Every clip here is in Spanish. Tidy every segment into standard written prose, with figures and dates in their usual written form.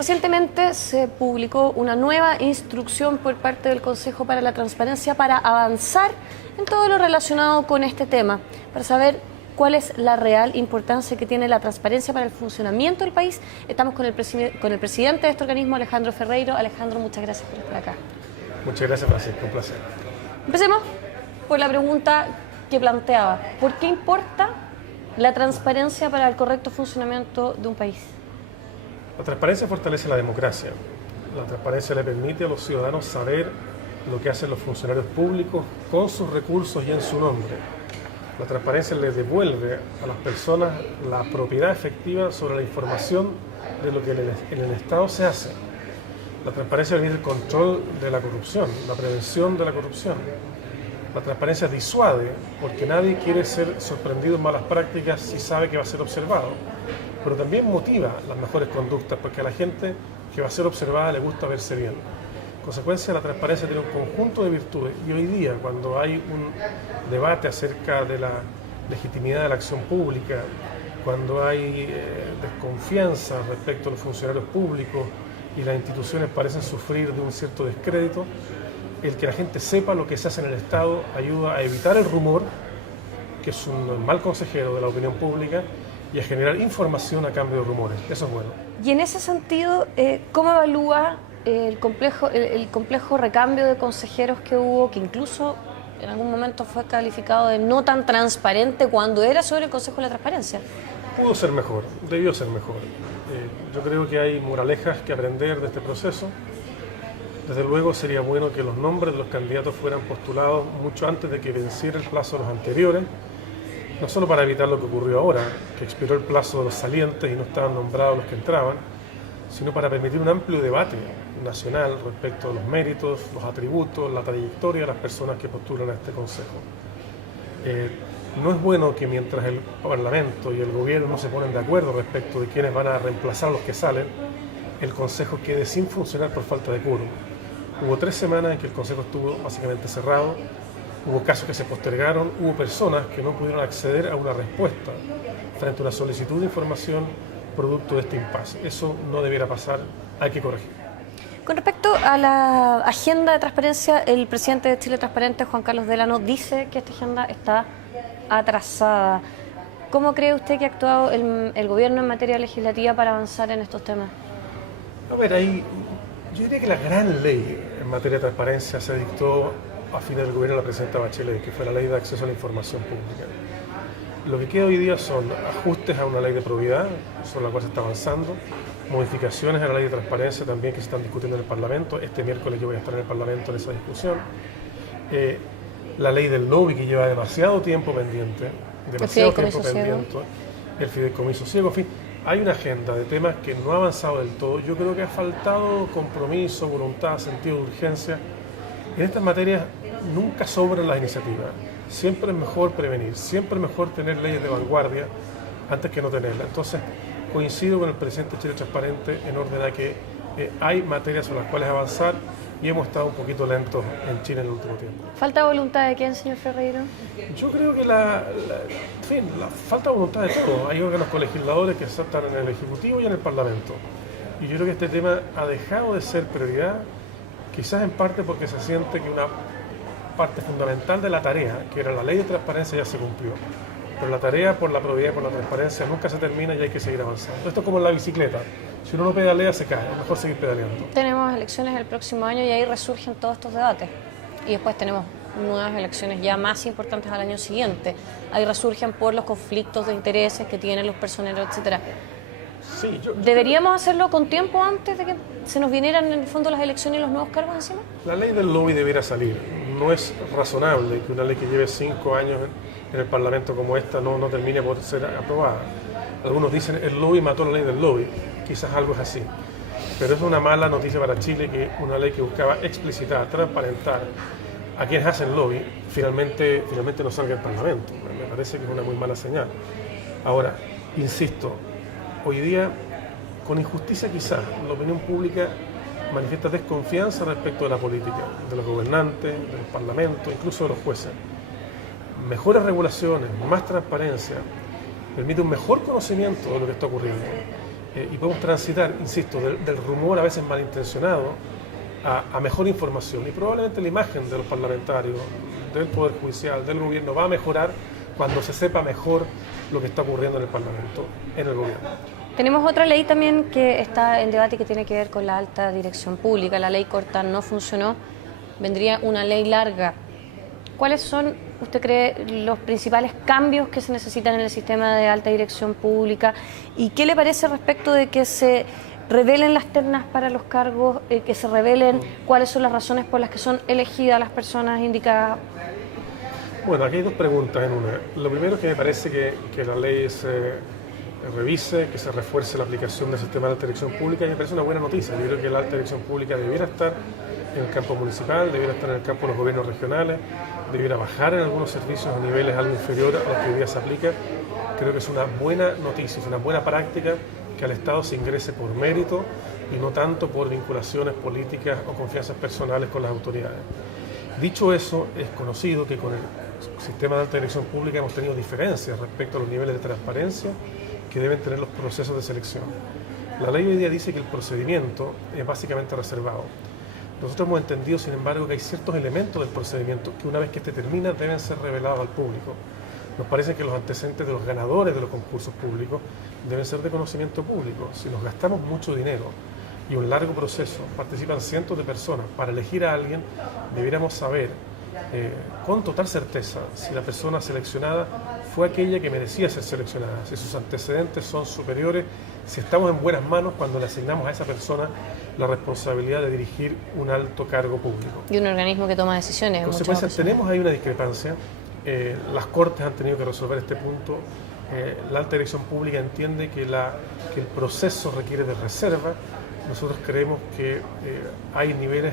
Recientemente se publicó una nueva instrucción por parte del Consejo para la Transparencia para avanzar en todo lo relacionado con este tema, para saber cuál es la real importancia que tiene la transparencia para el funcionamiento del país. Estamos con el presidente de este organismo, Alejandro Ferreiro. Alejandro, muchas gracias por estar acá. Muchas gracias, Francisco, un placer. Empecemos por la pregunta que planteaba. ¿Por qué importa la transparencia para el correcto funcionamiento de un país? La transparencia fortalece la democracia. La transparencia le permite a los ciudadanos saber lo que hacen los funcionarios públicos con sus recursos y en su nombre. La transparencia les devuelve a las personas la propiedad efectiva sobre la información de lo que en el Estado se hace. La transparencia permite el control de la corrupción, la prevención de la corrupción. La transparencia disuade porque nadie quiere ser sorprendido en malas prácticas si sabe que va a ser observado. Pero también motiva las mejores conductas porque a la gente que va a ser observada le gusta verse bien. En consecuencia, la transparencia tiene un conjunto de virtudes y hoy día, cuando hay un debate acerca de la legitimidad de la acción pública, cuando hay desconfianza respecto a los funcionarios públicos y las instituciones parecen sufrir de un cierto descrédito, el que la gente sepa lo que se hace en el Estado ayuda a evitar el rumor, que es un mal consejero de la opinión pública, y a generar información a cambio de rumores. Eso es bueno. Y en ese sentido, ¿cómo evalúa el complejo recambio de consejeros que hubo, que incluso en algún momento fue calificado de no tan transparente cuando era sobre el Consejo de la Transparencia? Pudo ser mejor, debió ser mejor. Yo creo que hay moralejas que aprender de este proceso. Desde luego sería bueno que los nombres de los candidatos fueran postulados mucho antes de que venciera el plazo de los anteriores, no solo para evitar lo que ocurrió ahora, que expiró el plazo de los salientes y no estaban nombrados los que entraban, sino para permitir un amplio debate nacional respecto a los méritos, los atributos, la trayectoria de las personas que postulan a este Consejo. No es bueno que mientras el Parlamento y el Gobierno no se ponen de acuerdo respecto de quiénes van a reemplazar a los que salen, el Consejo quede sin funcionar por falta de quórum. Hubo 3 semanas en que el Consejo estuvo básicamente cerrado, hubo casos que se postergaron, hubo personas que no pudieron acceder a una respuesta frente a una solicitud de información producto de este impasse. Eso no debiera pasar, hay que corregir. Con respecto a la agenda de transparencia, el presidente de Chile Transparente, Juan Carlos Delano, dice que esta agenda está atrasada. ¿Cómo cree usted que ha actuado el gobierno en materia legislativa para avanzar en estos temas? A ver, yo diría que la gran ley en materia de transparencia se dictó a fines del gobierno de la presidenta Bachelet, que fue la Ley de Acceso a la Información Pública. Lo que queda hoy día son ajustes a una ley de probidad, sobre la cual se está avanzando, modificaciones a la ley de transparencia también que se están discutiendo en el Parlamento. Este miércoles yo voy a estar en el Parlamento en esa discusión. La ley del lobby, que lleva demasiado tiempo pendiente, el fideicomiso ciego, en fin. Hay una agenda de temas que no ha avanzado del todo. Yo creo que ha faltado compromiso, voluntad, sentido de urgencia. En estas materias nunca sobran las iniciativas. Siempre es mejor prevenir, siempre es mejor tener leyes de vanguardia antes que no tenerlas. Entonces, coincido con el presidente de Chile Transparente en orden a que hay materias sobre las cuales avanzar y hemos estado un poquito lentos en Chile en el último tiempo. ¿Falta voluntad de quién, señor Ferreiro? Yo creo que la falta de voluntad de todos. Hay órganos colegisladores que están en el Ejecutivo y en el Parlamento. Y yo creo que este tema ha dejado de ser prioridad, quizás en parte porque se siente que una parte fundamental de la tarea, que era la ley de transparencia, ya se cumplió. Pero la tarea por la probidad y por la transparencia nunca se termina y hay que seguir avanzando. Esto es como en la bicicleta. Si uno no pedalea, se cae. Es mejor seguir pedaleando. Tenemos elecciones el próximo año y ahí resurgen todos estos debates. Y después tenemos nuevas elecciones ya más importantes al año siguiente. Ahí resurgen por los conflictos de intereses que tienen los personeros, etcétera. Sí, ¿Deberíamos hacerlo con tiempo antes de que se nos vinieran en el fondo las elecciones y los nuevos cargos encima? La ley del lobby debiera salir. No es razonable que una ley que lleve 5 años en el Parlamento como esta no termine por ser aprobada. Algunos dicen el lobby mató la ley del lobby. Quizás algo es así. Pero es una mala noticia para Chile que una ley que buscaba explicitar, transparentar a quienes hacen lobby, finalmente no salga del Parlamento. Me parece que es una muy mala señal. Ahora, insisto, hoy día, con injusticia quizás, la opinión pública manifiesta desconfianza respecto de la política, de los gobernantes, de los parlamentos, incluso de los jueces. Mejores regulaciones, más transparencia, permite un mejor conocimiento de lo que está ocurriendo. y podemos transitar, insisto, del rumor a veces malintencionado a mejor información. Y probablemente la imagen de los parlamentarios, del Poder Judicial, del gobierno va a mejorar cuando se sepa mejor lo que está ocurriendo en el Parlamento, en el gobierno. Tenemos otra ley también que está en debate y que tiene que ver con la alta dirección pública. La ley corta no funcionó, vendría una ley larga. ¿Cuáles son, usted cree, los principales cambios que se necesitan en el sistema de alta dirección pública? ¿Y qué le parece respecto de que se revelen las ternas para los cargos, que se revelen cuáles son las razones por las que son elegidas las personas indicadas? Bueno, aquí hay dos preguntas en una. Lo primero es que me parece que la ley se revise, que se refuerce la aplicación del sistema de alta dirección pública, y me parece una buena noticia. Yo creo que la alta dirección pública debiera estar en el campo municipal, debiera estar en el campo de los gobiernos regionales, debiera bajar en algunos servicios a niveles algo inferiores a los que hoy día se aplica. Creo que es una buena noticia, es una buena práctica que al Estado se ingrese por mérito y no tanto por vinculaciones políticas o confianzas personales con las autoridades. Dicho eso, es conocido que con el sistema de alta dirección pública hemos tenido diferencias respecto a los niveles de transparencia que deben tener los procesos de selección. La ley hoy día dice que el procedimiento es básicamente reservado. Nosotros hemos entendido, sin embargo, que hay ciertos elementos del procedimiento que una vez que este termina deben ser revelados al público. Nos parece que los antecedentes de los ganadores de los concursos públicos deben ser de conocimiento público. Si nos gastamos mucho dinero y un largo proceso, participan cientos de personas para elegir a alguien, debiéramos saber con total certeza si la persona seleccionada fue aquella que merecía ser seleccionada, si sus antecedentes son superiores, si estamos en buenas manos cuando le asignamos a esa persona la responsabilidad de dirigir un alto cargo público. Y un organismo que toma decisiones. En consecuencia, tenemos ahí una discrepancia. Las Cortes han tenido que resolver este punto. La alta dirección pública entiende que el proceso requiere de reserva. Nosotros creemos que hay niveles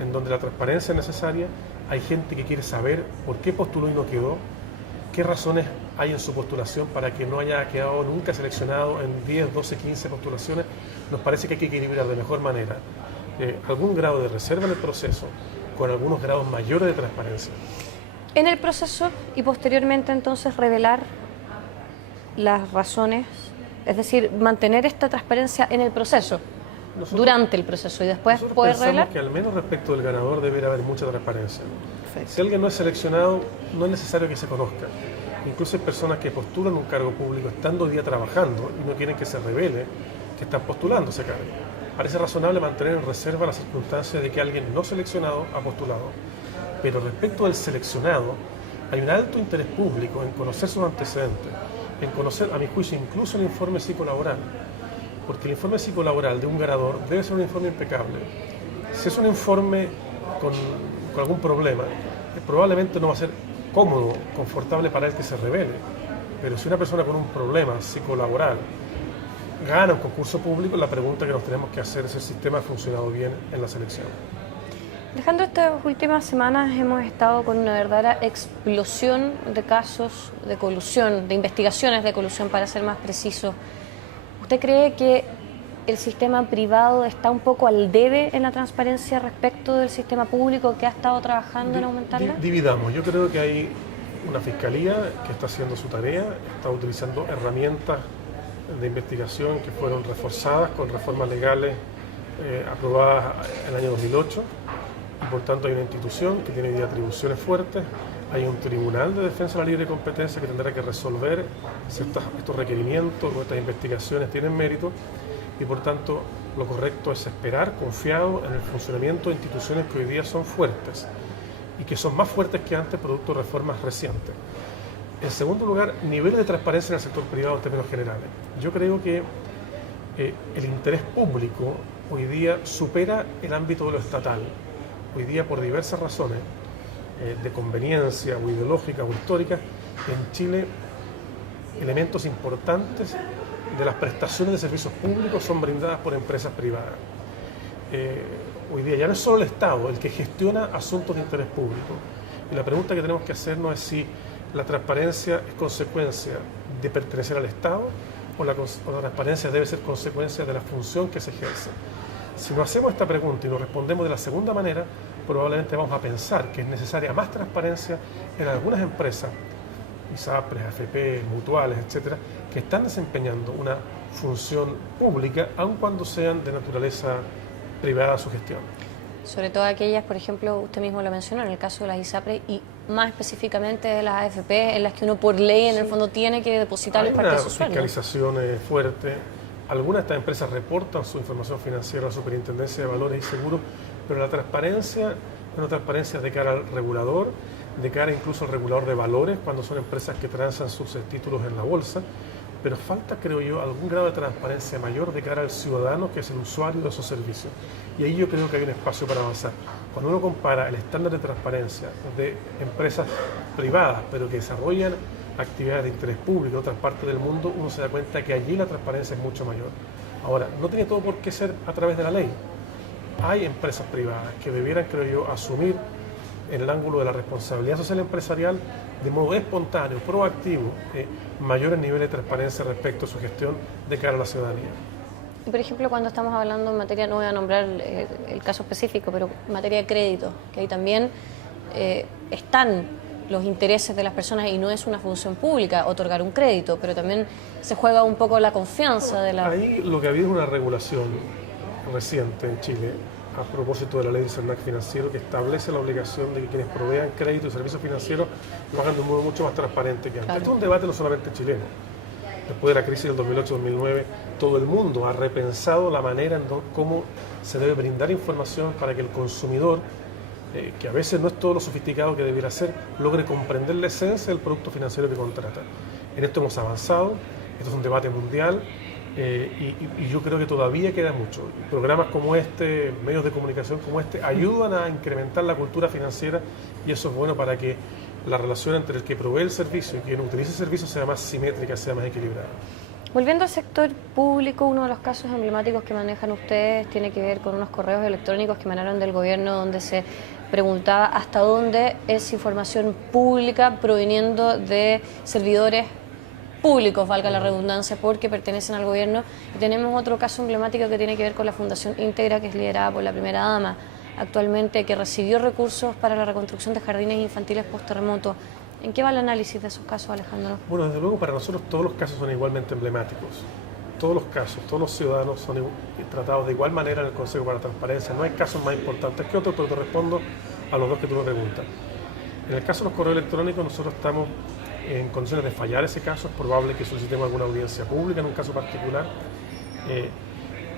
en donde la transparencia es necesaria. Hay gente que quiere saber por qué postuló y no quedó, qué razones hay en su postulación para que no haya quedado nunca seleccionado en 10, 12, 15 postulaciones. Nos parece que hay que equilibrar de mejor manera algún grado de reserva en el proceso con algunos grados mayores de transparencia. En el proceso y posteriormente entonces revelar las razones, es decir, mantener esta transparencia en el proceso, durante el proceso y después poder revelar. Que al menos respecto del ganador debería haber mucha transparencia. Perfecto. Si alguien no es seleccionado, no es necesario que se conozca. Incluso hay personas que postulan un cargo público estando hoy día trabajando y no quieren que se revele que están postulando ese cargo. Parece razonable mantener en reserva la circunstancia de que alguien no seleccionado ha postulado. Pero respecto del seleccionado, hay un alto interés público en conocer sus antecedentes, en conocer, a mi juicio, incluso el informe psicolaboral. Porque el informe psicolaboral de un ganador debe ser un informe impecable. Si es un informe con algún problema, probablemente no va a ser cómodo, confortable para él que se revele. Pero si una persona con un problema psicolaboral gana un concurso público, la pregunta que nos tenemos que hacer es si el sistema ha funcionado bien en la selección. Alejandro, estas últimas semanas hemos estado con una verdadera explosión de casos de colusión, de investigaciones de colusión, para ser más preciso. ¿Usted cree que el sistema privado está un poco al debe en la transparencia respecto del sistema público que ha estado trabajando en aumentarla? Dividamos. Yo creo que hay una fiscalía que está haciendo su tarea, está utilizando herramientas de investigación que fueron reforzadas con reformas legales aprobadas en el año 2008. Y por tanto hay una institución que tiene atribuciones fuertes, hay un tribunal de defensa de la libre competencia que tendrá que resolver si estos requerimientos o estas investigaciones tienen mérito, y por tanto lo correcto es esperar confiado en el funcionamiento de instituciones que hoy día son fuertes y que son más fuertes que antes producto de reformas recientes. En segundo lugar, niveles de transparencia en el sector privado en términos generales. Yo creo que el interés público hoy día supera el ámbito de lo estatal. Hoy día, por diversas razones de conveniencia o ideológica o histórica, en Chile elementos importantes de las prestaciones de servicios públicos son brindadas por empresas privadas. Hoy día ya no es solo el Estado el que gestiona asuntos de interés público. Y la pregunta que tenemos que hacernos es si la transparencia es consecuencia de pertenecer al Estado o la transparencia debe ser consecuencia de la función que se ejerce. Si nos hacemos esta pregunta y nos respondemos de la segunda manera, probablemente vamos a pensar que es necesaria más transparencia en algunas empresas, ISAPRES, AFP, mutuales, etcétera, que están desempeñando una función pública, aun cuando sean de naturaleza privada su gestión. Sobre todo aquellas, por ejemplo, usted mismo lo mencionó, en el caso de las ISAPRE y más específicamente de las AFP, en las que uno por ley en el fondo tiene que depositarles parte de su sueldo. Hay una fiscalización fuerte. Algunas de estas empresas reportan su información financiera a la Superintendencia de Valores y Seguros, pero la transparencia es una transparencia de cara al regulador, de cara incluso al regulador de valores, cuando son empresas que transan sus títulos en la bolsa, pero falta, creo yo, algún grado de transparencia mayor de cara al ciudadano, que es el usuario de esos servicios. Y ahí yo creo que hay un espacio para avanzar. Cuando uno compara el estándar de transparencia de empresas privadas, pero que desarrollan actividades de interés público en otras partes del mundo, uno se da cuenta que allí la transparencia es mucho mayor. Ahora, no tiene todo por qué ser a través de la ley. Hay empresas privadas que debieran, creo yo, asumir en el ángulo de la responsabilidad social empresarial de modo espontáneo, proactivo, mayores niveles de transparencia respecto a su gestión de cara a la ciudadanía. Y por ejemplo, cuando estamos hablando en materia, no voy a nombrar el caso específico, pero en materia de crédito, que ahí también están los intereses de las personas y no es una función pública otorgar un crédito, pero también se juega un poco la confianza de la... Ahí lo que ha habido es una regulación reciente en Chile a propósito de la ley del CERNAC financiero, que establece la obligación de que quienes provean crédito y servicios financieros lo hagan de un modo mucho más transparente que antes. Claro. Esto es un debate no solamente chileno. Después de la crisis del 2008-2009, todo el mundo ha repensado la manera en cómo se debe brindar información para que el consumidor, que a veces no es todo lo sofisticado que debiera ser, logre comprender la esencia del producto financiero que contrata. En esto hemos avanzado, esto es un debate mundial. Y yo creo que todavía queda mucho. Programas como este, medios de comunicación como este, ayudan a incrementar la cultura financiera y eso es bueno para que la relación entre el que provee el servicio y quien utiliza el servicio sea más simétrica, sea más equilibrada. Volviendo al sector público, uno de los casos emblemáticos que manejan ustedes tiene que ver con unos correos electrónicos que emanaron del gobierno donde se preguntaba hasta dónde es información pública proviniendo de servidores públicos, valga la redundancia, porque pertenecen al gobierno. Y tenemos otro caso emblemático que tiene que ver con la Fundación Íntegra, que es liderada por la primera dama actualmente, que recibió recursos para la reconstrucción de jardines infantiles post-terremoto. ¿En qué va el análisis de esos casos, Alejandro? Bueno, desde luego para nosotros todos los casos son igualmente emblemáticos. Todos los casos, todos los ciudadanos son tratados de igual manera en el Consejo para la Transparencia. No hay casos más importantes que otros, pero te respondo a los dos que tú me preguntas. En el caso de los correos electrónicos, nosotros estamos en condiciones de fallar ese caso. Es probable que solicitemos alguna audiencia pública en un caso particular.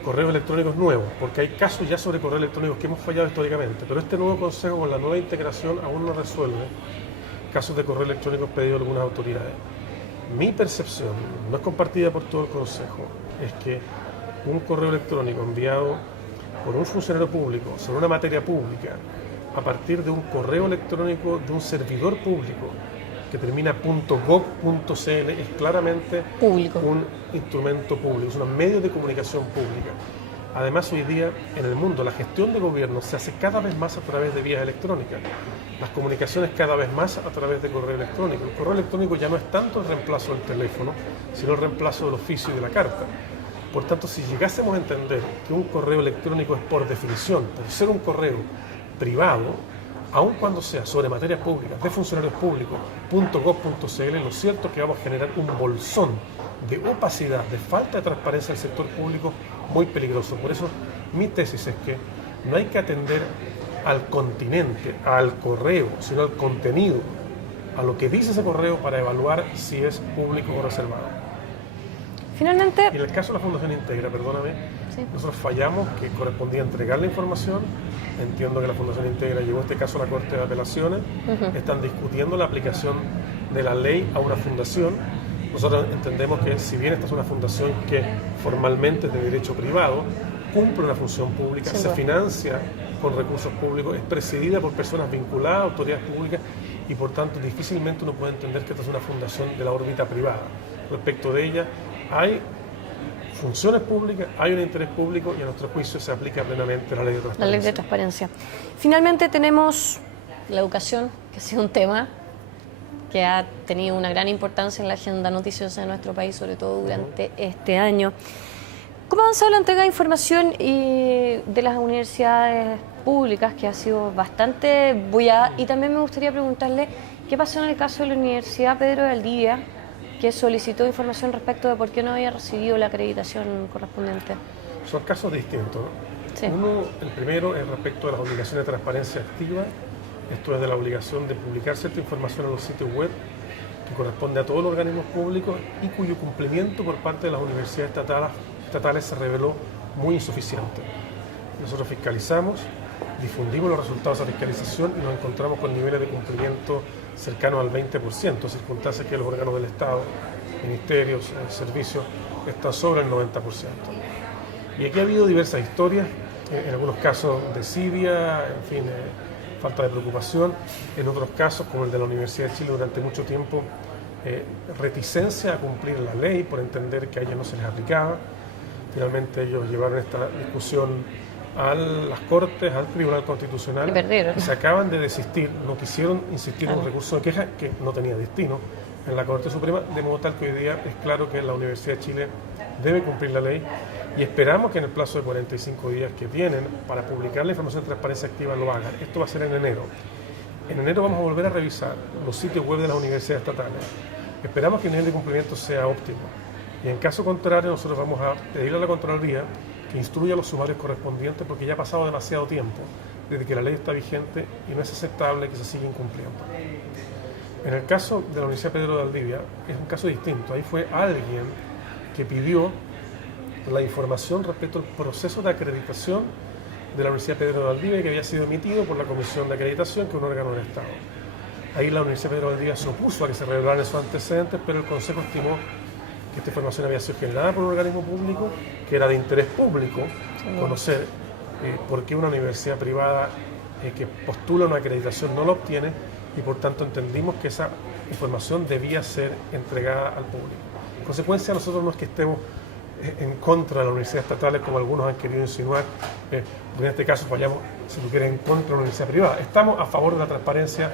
Correos electrónicos nuevos, porque hay casos ya sobre correos electrónicos que hemos fallado históricamente, pero este nuevo consejo con la nueva integración aún no resuelve casos de correo electrónicos pedidos de algunas autoridades. Mi percepción, no es compartida por todo el consejo, es que un correo electrónico enviado por un funcionario público sobre una materia pública a partir de un correo electrónico de un servidor público que termina .gov.cl es claramente público, un instrumento público, es un medio de comunicación pública. Además, hoy día en el mundo la gestión de gobierno se hace cada vez más a través de vías electrónicas, las comunicaciones cada vez más a través de correo electrónico. El correo electrónico ya no es tanto el reemplazo del teléfono, sino el reemplazo del oficio y de la carta. Por tanto, si llegásemos a entender que un correo electrónico es por definición, por ser un correo privado, aun cuando sea sobre materias públicas, de funcionarios públicos, .gov.cl, lo cierto es que vamos a generar un bolsón de opacidad, de falta de transparencia del sector público muy peligroso. Por eso mi tesis es que no hay que atender al continente, al correo, sino al contenido, a lo que dice ese correo para evaluar si es público o reservado. Finalmente... Y en el caso de la Fundación Íntegra, perdóname, sí, nosotros fallamos que correspondía entregar la información. Entiendo que la Fundación Íntegra llevó este caso a la Corte de Apelaciones. Están discutiendo la aplicación de la ley a una fundación. Nosotros entendemos que si bien esta es una fundación que formalmente es de derecho privado, cumple una función pública, se financia con recursos públicos, es presidida por personas vinculadas a autoridades públicas y por tanto difícilmente uno puede entender que esta es una fundación de la órbita privada. Respecto de ella, hay funciones públicas, hay un interés público y a nuestro juicio se aplica plenamente la ley de transparencia. La ley de transparencia. Finalmente tenemos la educación, que ha sido un tema que ha tenido una gran importancia en la agenda noticiosa de nuestro país, sobre todo durante este año. ¿Cómo ha avanzado la entrega de información de las universidades públicas, que ha sido bastante bullada? Y también me gustaría preguntarle qué pasó en el caso de la Universidad Pedro de Valdivia, que solicitó información respecto de por qué no había recibido la acreditación correspondiente. Son casos distintos, ¿no? Sí. El primero es respecto a las obligaciones de transparencia activa. Esto es de la obligación de publicar cierta información en los sitios web que corresponde a todos los organismos públicos y cuyo cumplimiento por parte de las universidades estatales se reveló muy insuficiente. Nosotros fiscalizamos, difundimos los resultados de esa fiscalización y nos encontramos con niveles de cumplimiento cercanos al 20%, circunstancias que los órganos del Estado, ministerios, servicios, están sobre el 90%. Y aquí ha habido diversas historias, en algunos casos desidia, en fin, falta de preocupación, en otros casos, como el de la Universidad de Chile durante mucho tiempo, reticencia a cumplir la ley por entender que a ella no se les aplicaba. Finalmente ellos llevaron esta discusión a las Cortes, al Tribunal Constitucional, y se acaban de desistir, no quisieron insistir en un recurso de queja que no tenía destino en la Corte Suprema, de modo tal que hoy día es claro que la Universidad de Chile debe cumplir la ley y esperamos que en el plazo de 45 días que tienen para publicar la información de transparencia activa lo hagan. Esto va a ser en enero. En enero vamos a volver a revisar los sitios web de las universidades estatales. Esperamos que el nivel de cumplimiento sea óptimo y en caso contrario nosotros vamos a pedirle a la Contraloría que instruya a los sumarios correspondientes porque ya ha pasado demasiado tiempo desde que la ley está vigente y no es aceptable que se siga incumpliendo. En el caso de la Universidad Pedro de Valdivia es un caso distinto. Ahí fue alguien que pidió la información respecto al proceso de acreditación de la Universidad Pedro de Valdivia que había sido emitido por la Comisión de Acreditación, que es un órgano del Estado. Ahí la Universidad Pedro de Valdivia se opuso a que se revelaran esos antecedentes, pero el Consejo estimó que esta información había sido generada por un organismo público, que era de interés público conocer por qué una universidad privada que postula una acreditación no la obtiene y por tanto entendimos que esa información debía ser entregada al público. En consecuencia, nosotros no es que estemos en contra de las universidades estatales como algunos han querido insinuar, porque en este caso fallamos, si tú quieres, en contra de la universidad privada. Estamos a favor de la transparencia,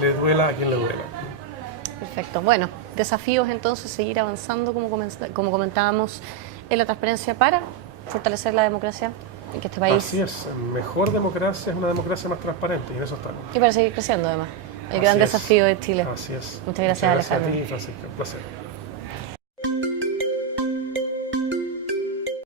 le duela a quien le duela. Perfecto. Bueno, desafíos entonces, seguir avanzando, como comentábamos, en la transparencia para fortalecer la democracia en que este país... Así es, mejor democracia es una democracia más transparente y en eso estamos. Y para seguir creciendo además, el gran desafío de Chile. Así es. Muchas gracias, Alejandro. A ti, Francisco, un placer.